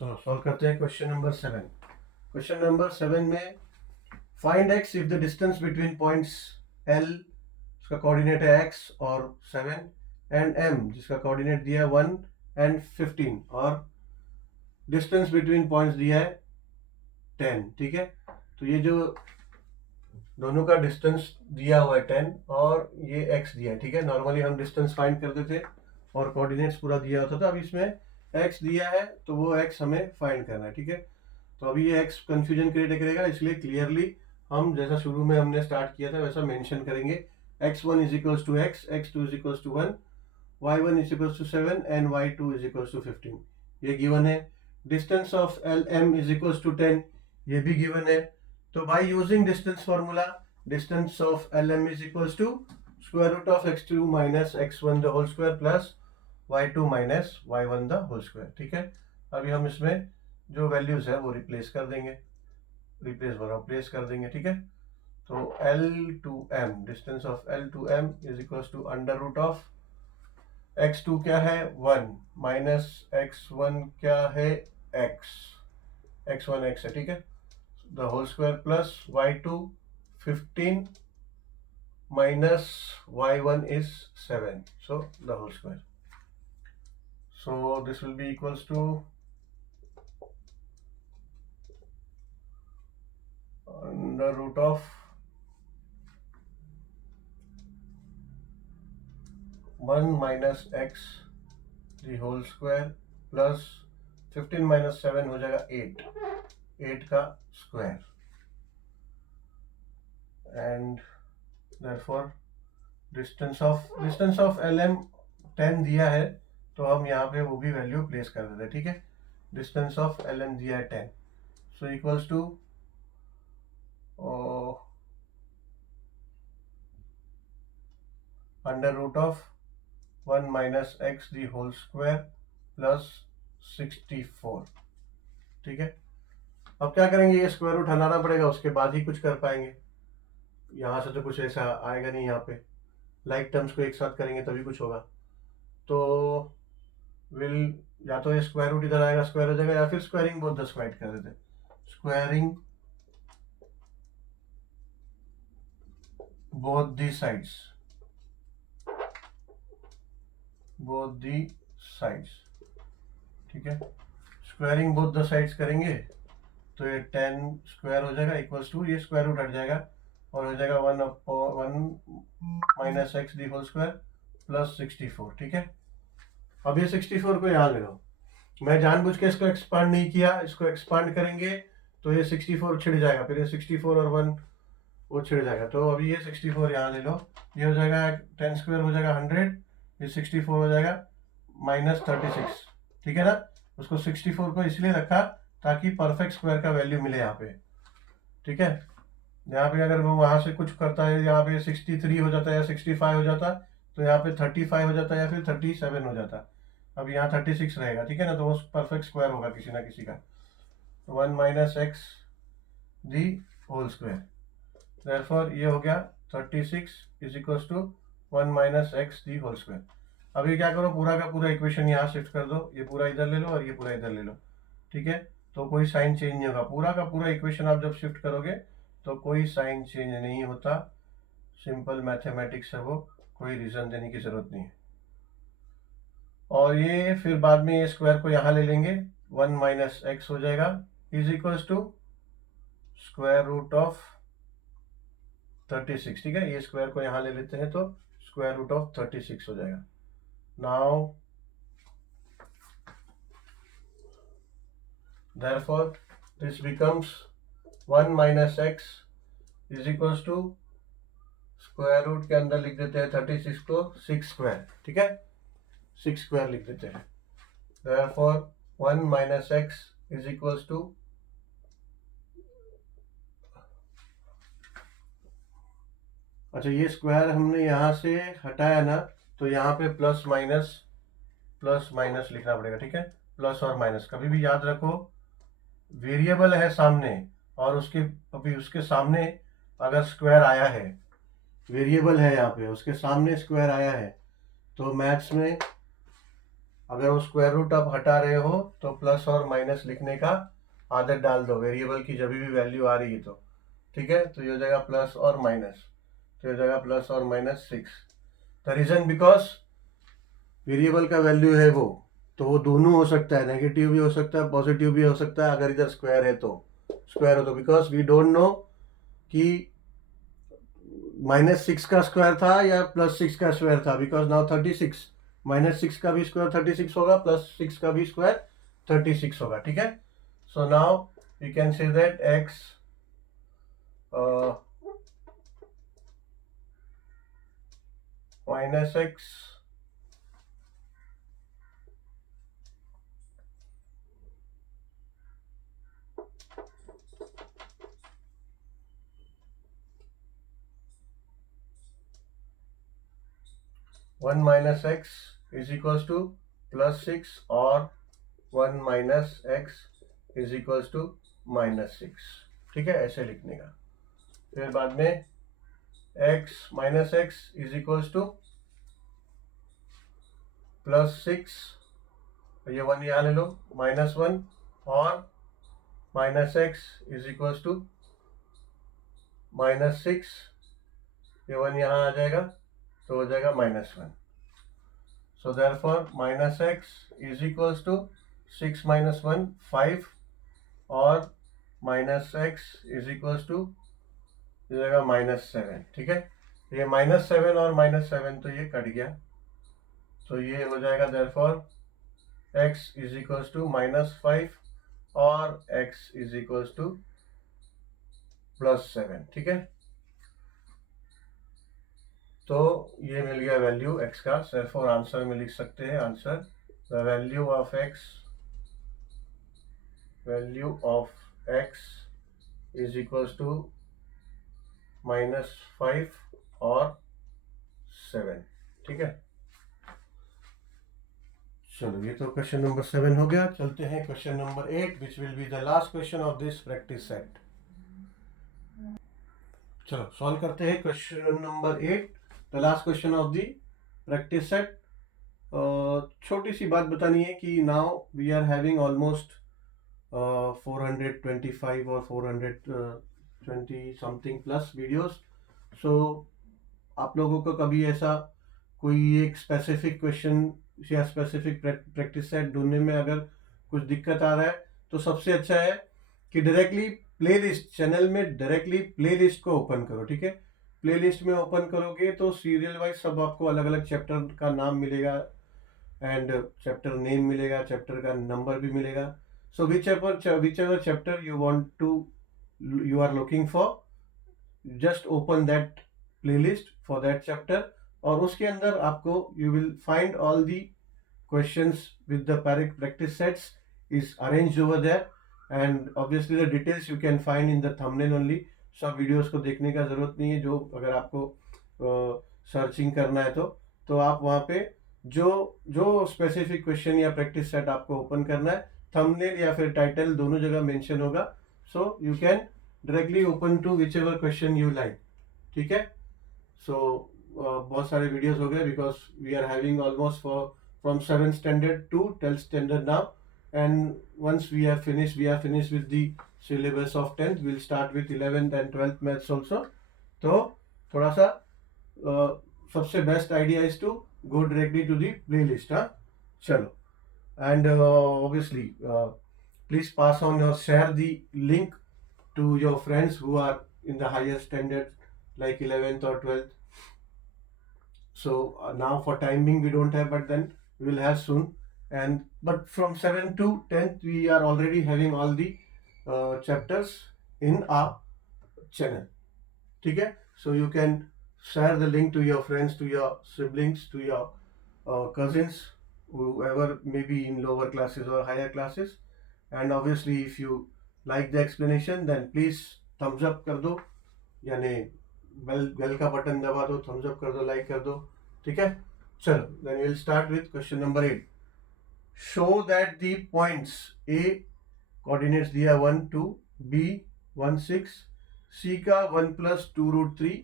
तो सॉल्व करते हैं क्वेश्चन नंबर 7। क्वेश्चन नंबर 7 में find x if the distance between points L, उसका कोऑर्डिनेट है x और 7, एंड M जिसका कोऑर्डिनेट दिया है 1 एंड 15, और डिस्टेंस बिटवीन पॉइंट्स दिया है 10। ठीक है, तो ये जो दोनों का डिस्टेंस दिया हुआ है 10 और ये x दिया है। ठीक है, नॉर्मली हम डिस्टेंस फाइंड करते थे और कोऑर्डिनेट्स पूरा दिया होता था। अब इसमें x दिया है तो वो x हमें फाइंड करना है। ठीक है, तो अभी ये x कंफ्यूजन क्रिएट करेगा, इसलिए क्लियरली हम जैसा शुरू में हमने स्टार्ट किया था वैसा मेंशन करेंगे। x1 is equals to x, x2 is equals to 1, y1 is equals to 7 and y2 is equals to 15। ये गिवन है। Distance of LM is equals to 10, ये भी गिवन है। तो by using distance formula, distance of LM is equals to square root of x2 minus x1 the whole square plus y2 minus y1 the whole square. ठीक है, अभी हम इसमें जो वैल्यूज है वो रिप्लेस कर देंगे, प्लेस कर देंगे। ठीक है, तो L to M, distance of L to M is equals to under root of x2 क्या है 1 माइनस x1 क्या है x1 x है। ठीक है, the whole square plus y2 15 minus y1 is 7, so the whole square. So this will be equals to under root of 1 minus x the whole square plus 15 minus 7 हो जाएगा 8 का square, and therefore distance of LM 10 दिया है तो हम यहाँ पे वो भी वैल्यू प्लेस कर देते हैं। ठीक है, डिस्टेंस ऑफ LM दिया है 10, so equals to under root of 1 minus x the whole square plus 64। ठीक है, अब क्या करेंगे, ये स्क्वायर रूट हटाना पड़ेगा, उसके बाद ही कुछ कर पाएंगे। यहाँ से तो कुछ ऐसा आएगा नहीं, यहाँ पे लाइक टर्म्स को एक साथ करेंगे तभी कुछ होगा। तो विल या तो ये स्क्वायर रूट इधर आएगा, स्क्वायर हो जाएगा, या फिर स्क्वायरिंग बोथ द साइड कर देते, स्क्वायरिंग बोथ दी साइड्स, ठीक है, स्क्वायरिंग बोथ द साइड्स करेंगे तो ये 10 स्क्वायर हो जाएगा इक्वल्स टू, ये स्क्वायर रूट हट जाएगा और हो जाएगा 1 minus x the whole square plus 64। ठीक है, अब ये 64 को यहाँ ले लो, मैं जानबूझ के इसको एक्सपांड नहीं किया, इसको एक्सपांड करेंगे तो ये 64 छिड़ जाएगा, फिर ये 64 और 1 वो छिड़ जाएगा। तो अभी ये 64 यहाँ ले लो, ये हो जाएगा 10 स्क्वायर हो जाएगा 100, ये 64 हो जाएगा माइनस 36। ठीक है ना, उसको 64 को इसलिए रखा ताकि परफेक्ट स्क्वायर का वैल्यू मिले यहाँ पे। ठीक है, यहाँ पे अगर वो वहाँ से कुछ करता है, यहाँ पे 63 हो जाता है या 65 हो जाता, तो यहाँ पे 35 हो जाता या फिर 37 हो जाता। अब यहाँ 36 रहेगा। ठीक है ना, तो वो परफेक्ट स्क्वायर होगा किसी ना किसी का। 1 minus x the whole square, therefore ये हो गया 36 is equals to 1 minus x the whole square. अब ये क्या करो, पूरा का पूरा इक्वेशन यहाँ शिफ्ट कर दो, ये पूरा इधर ले लो और ये पूरा इधर ले लो। ठीक है, तो कोई साइन चेंज नहीं होगा, पूरा का पूरा इक्वेशन आप जब शिफ्ट करोगे तो कोई साइन चेंज नहीं होता, सिंपल मैथमेटिक्स है वो, कोई रीजन देने की जरूरत नहीं है। और ये फिर बाद में ये स्क्वायर को यहाँ ले लेंगे, 1 माइनस एक्स हो जाएगा is equals to square root of 36। ठीक है, ये स्क्वायर को यहाँ ले लेते हैं तो स्क्वायर रूट ऑफ 36 हो जाएगा। Now therefore this becomes 1 minus x is equals to square root के अंदर लिख देते हैं 36 को 6 स्क्वायर। ठीक है, 6 स्क्वायर लिख देते हैं, therefore 1 minus x is equals to अच्छा, ये स्क्वायर हमने यहाँ से हटाया ना, तो यहाँ पे प्लस माइनस लिखना पड़ेगा। ठीक है, प्लस और माइनस कभी भी याद रखो, वेरिएबल है सामने और उसके सामने अगर स्क्वायर आया है, वेरिएबल है यहाँ पे, उसके सामने स्क्वायर आया है, तो मैथ्स में अगर वो स्क्वायर रूट आप हटा रहे हो तो प्लस और माइनस लिखने का आदत डाल दो वेरिएबल की जब भी वैल्यू आ रही है तो, ठीक है। तो ये हो जाएगा प्लस और माइनस, तो ये हो जाएगा प्लस और minus 6। The reason because variable का वैल्यू है वो, तो वो दोनों हो सकता है, नेगेटिव भी हो सकता है पॉजिटिव भी हो सकता है। अगर इधर स्क्वायर है तो स्क्वायर हो तो, बिकॉज वी डोंट नो कि -6 का स्क्वायर था या +6 का स्क्वायर था, बिकॉज नाउ 36 -6 का भी स्क्वायर 36 होगा, +6 का भी स्क्वायर 36 होगा, ठीक है। So now we can say that x -x (1 - x) is equals to +6 और 1 - x इज इक्वल्स टू -6, ठीक है, ऐसे लिखने का। फिर बाद में x -x is equals to +6, ये 1 यहाँ ले लो, -1 और -x इज इक्वल्स टू -6, ये 1 यहाँ आ जाएगा तो हो जाएगा -1। So therefore -x is equals to 6 - 1 5 और -x इज इक्वल्स टू हो जाएगा -7, ठीक है। ये -7 और -7 तो ये कट गया, तो ये हो जाएगा therefore x is equals to -5 और x इज इक्वल्स टू +7, ठीक है। तो ये मिल गया वैल्यू x का, देयरफॉर आंसर में लिख सकते हैं answer the value of x is equals to -5 और 7, ठीक है। चलो ये तो क्वेश्चन नंबर 7 हो गया। चलते हैं question number 8 which will be the last question of this practice set. चलो सॉल्व करते हैं question number 8, the last question of the practice set. छोटी सी बात बतानी है कि now we are having almost 425 और 420 समथिंग प्लस वीडियोस। सो आप लोगों को कभी ऐसा कोई एक स्पेसिफिक क्वेश्चन या स्पेसिफिक प्रैक्टिस सेट ढूंढने में अगर कुछ दिक्कत आ रहा है तो सबसे अच्छा है कि डायरेक्टली प्लेलिस्ट चैनल में डायरेक्टली प्लेलिस्ट को ओपन करो, ठीक है। प्लेलिस्ट में ओपन करोगे तो सीरियल वाइज सब आपको अलग अलग चैप्टर का नाम मिलेगा एंड चैप्टर नेम मिलेगा, चैप्टर का नंबर भी मिलेगा। So whichever chapter you are looking for, just open that playlist for that chapter और उसके अंदर आपको you will find all the questions with the practice sets is arranged over there and obviously the details you can find in the thumbnail only। सब videos को देखने का ज़रूरत नहीं है, जो अगर आपको सर्चिंग करना है तो आप वहाँ पे जो स्पेसिफिक क्वेश्चन या प्रैक्टिस सेट आपको ओपन करना है, थंबनेल या फिर टाइटल दोनों जगह मेंशन होगा। So you can directly open to whichever question you like, ठीक है। सो बहुत सारे वीडियोस हो गए because we are having almost from 7th standard to 12th standard now, and once we are finished with the syllabus of 10th, we'll start with 11th and 12th maths also। तो थोड़ा सा सबसे best idea is to go directly to the playlist, huh? चलो, and obviously please pass on or share the link to your friends who are in the higher standard like 11th or 12th। so now for time being we don't have, but then we will have soon, and but from 7th to 10th we are already having all the chapters in our channel, ठीक है। so you can share the link to your friends, to your siblings, to your cousins, whoever may be in lower classes or higher classes, and obviously if you like the explanation then please thumbs up कर दो, यानी bell का button दबा दो, thumbs up कर दो, like कर दो, ठीक है। चलो then we'll start with question number 8। show that the points A coordinates दिया 1 2, B 1 6, C का 1 + 2√3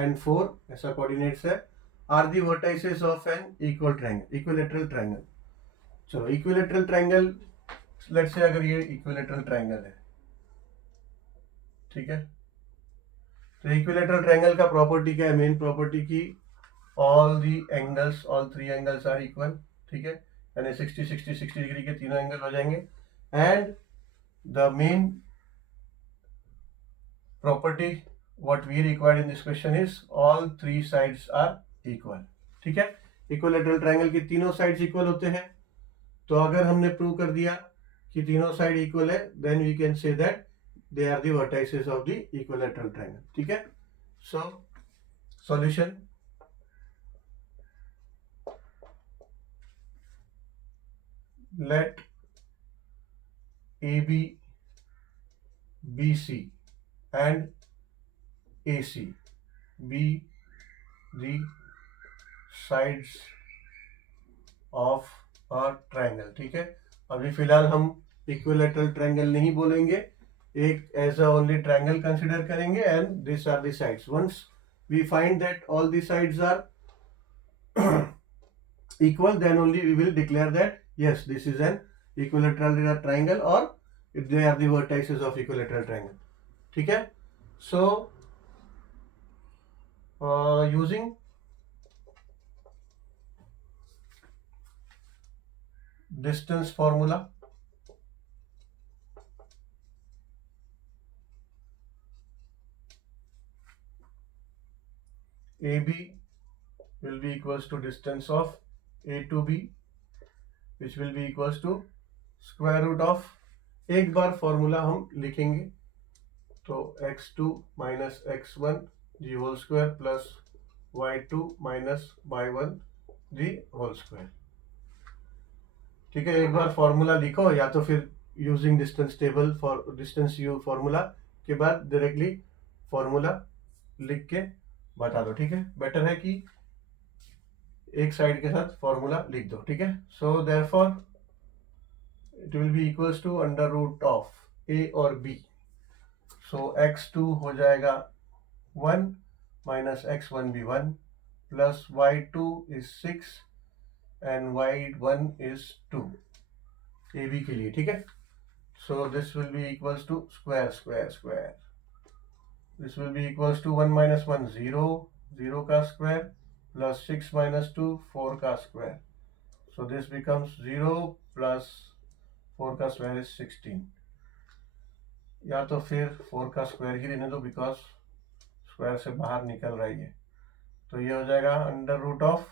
and 4 ऐसा कोऑर्डिनेट्स है, are the vertices of an equilateral triangle। चलो इक्विलेटरल ट्रायंगल, लेट्स से अगर ये इक्विलेटरल ट्रायंगल है, ठीक है, तो इक्विलेटरल ट्रायंगल का प्रॉपर्टी क्या है, मेन प्रॉपर्टी की all three angles are equal, ठीक है, यानी 60 60 60 डिग्री के तीनों एंगल हो जाएंगे। And the main property what we required in this question is all three sides are equal, ठीक है। इक्विलेटरल ट्रायंगल के तीनों साइड्स इक्वल होते हैं, तो अगर हमने प्रूव कर दिया कि तीनों साइड इक्वल है, then we can say that they are the vertices of the equilateral triangle, ठीक है। So solution, let AB, BC and AC be the sides of a triangle, ठीक है। अभी फिलहाल हम इक्विलेटरल ट्रायंगल नहीं बोलेंगे, एक as a only triangle consider करेंगे and this are the sides. Once we find that all the sides are equal, then only we will declare that yes, this is an equilateral triangle or they are the vertices of equilateral triangle, ठीक है। So using distance formula, AB will be equals to distance of A to B, which will be equals to square root of, एक बार formula हम लिखेंगे, तो x2 minus x1 जी whole square plus y2 minus y1 जी whole square, ठीक है। एक बार फॉर्मूला लिखो, या तो फिर using distance table for distance you formula के बाद डायरेक्टली फॉर्मूला लिख के बता दो, ठीक है। बेटर है कि एक साइड के साथ फॉर्मूला लिख दो, ठीक है। So therefore it will be equals to under root of a और बी, सो x2 हो जाएगा 1 माइनस x1 भी 1 plus y2 is 6 and y1 is 2 A B के लिए, ठीक है। So this will be equals to square square square, this will be equals to 1 minus 1 0, 0 का square plus 6 minus 2 4 का square, so this becomes 0 plus 4 का square is 16, या तो फिर 4 का स्क्वायर ही रहने दो बिकॉज स्क्वायर से बाहर निकल रहा है, तो ये हो जाएगा under root of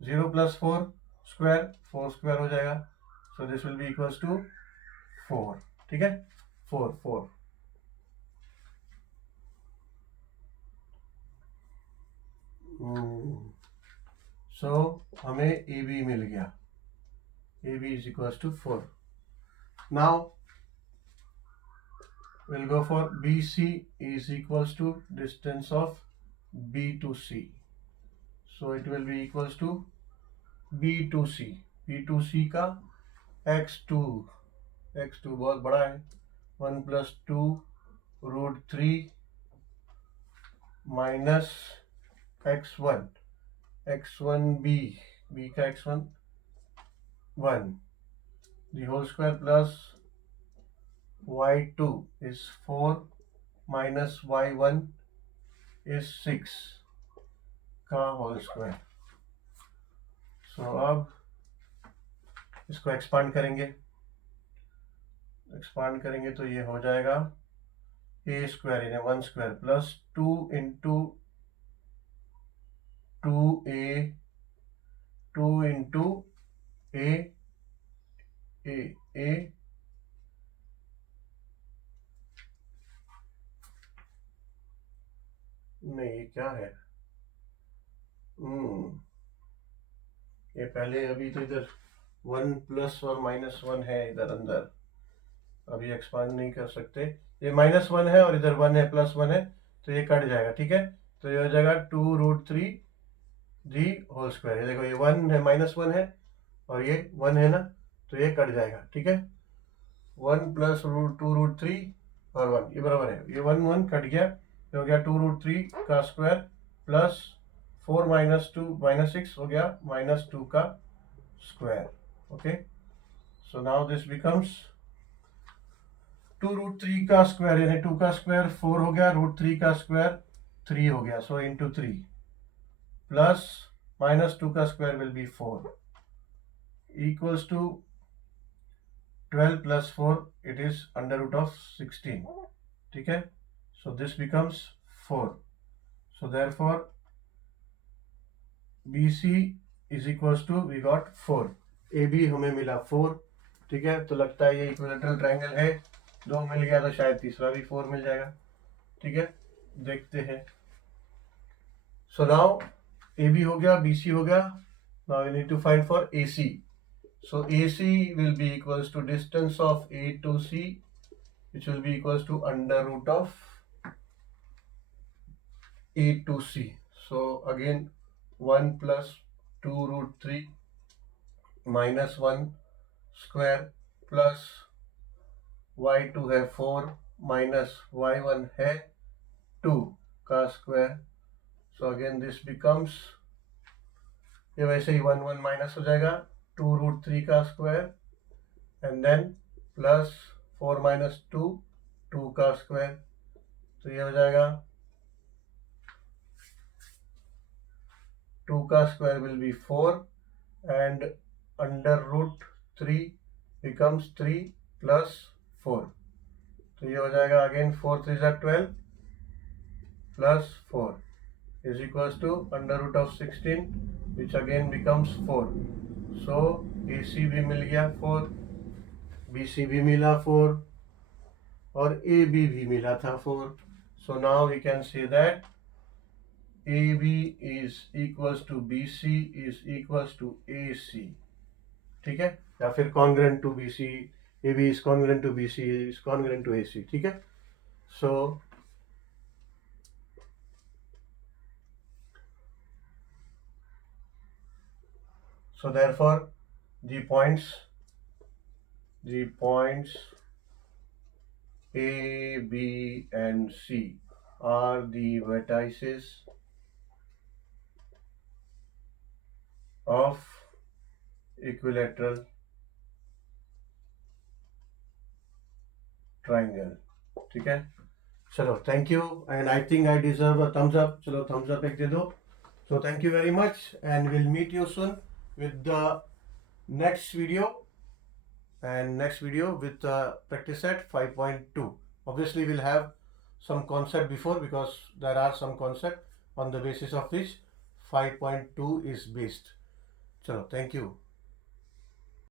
0 plus 4 square, 4 square हो जाएगा, so this will be equals to 4, ठीक है, 4 4। सो हमें ए बी मिल गया, A B is equals to 4। Now we'll go for BC is equals to distance of B to C, so it will be equals to B to C, B to C का x2 बहुत बड़ा है, 1 plus 2 root 3 minus x1 B का x1 1 the whole square plus y2 is 4 minus y1 is 6 का whole square. सो अब इसको expand करेंगे तो ये हो जाएगा ए स्क्वायर यानी 1 स्क्वायर प्लस 2 इंटू 2 इंटू ए नहीं, ये क्या है, ये पहले अभी तो इधर 1 प्लस और माइनस 1 है इधर अंदर, अभी एक्सपांड नहीं कर सकते, ये माइनस 1 है और इधर 1 है प्लस 1 है, तो ये कट जाएगा, ठीक है। तो ये हो जाएगा 2 रूट 3 जी होल स्क्वायर, ये देखो ये 1 है माइनस 1 है और ये 1 है ना, तो ये कट जाएगा, ठीक है। 1 प्लस 2 रूट 3 और 1 ये बराबर है, ये 1 1 कट गया, हो गया 2 रूट 3 का स्क्वायर प्लस 4 माइनस 2 माइनस 6 हो गया माइनस 2 का square, okay. So now this becomes 2 root 3 का स्क्वायर यानी 2 का स्क्वायर 4 हो गया, रूट 3 का स्क्वायर 3 हो गया, सो इंटू 3 प्लस माइनस 2 का square will be 4 equals to 12 plus 4 it is under root of 16. ठीक है, so this becomes 4. So therefore BC is equals to we got 4. AB हमें मिला 4. ठीक है, तो लगता है ये इक्विलैटरल ट्रायंगल है. 2 मिल गया तो शायद तीसरा भी 4 मिल जाएगा. ठीक है, देखते हैं. सो नाउ AB हो गया, BC हो गया. Now we need to find for AC. So AC will be equals to distance of A to C, which will be equals to under root of A to C. So again 1 plus 2 root 3 minus 1 square plus y2 है 4 minus y1 है 2 का square. So again this becomes, ये वैसे ही 1 1 minus हो जाएगा, 2 root 3 का square and then plus 4 minus 2 2 का square. तो ये हो जाएगा 2 का square will be 4 and under root 3 becomes 3 plus 4. तो ये हो जाएगा अगेन 4 3 जा 12 plus 4 is equals to under root of 16 which again becomes 4. So AC भी मिल गया 4, BC भी मिला 4 और AB भी मिला था 4. So now we can say that AB is equals to BC is equals to AC. ठीक है, या फिर congruent to BC, AB is congruent to BC is congruent to AC. ठीक है, so therefore the points A, B and C are the vertices of equilateral triangle. ठीक है, चलो thank you and I think I deserve a thumbs up. चलो Thums up एक दे दो. So thank you very much and we'll meet you soon with the next video with practice set 5.2. Obviously we'll have some concept before because there are some concept on the basis of which 5.2 is based. So thank you.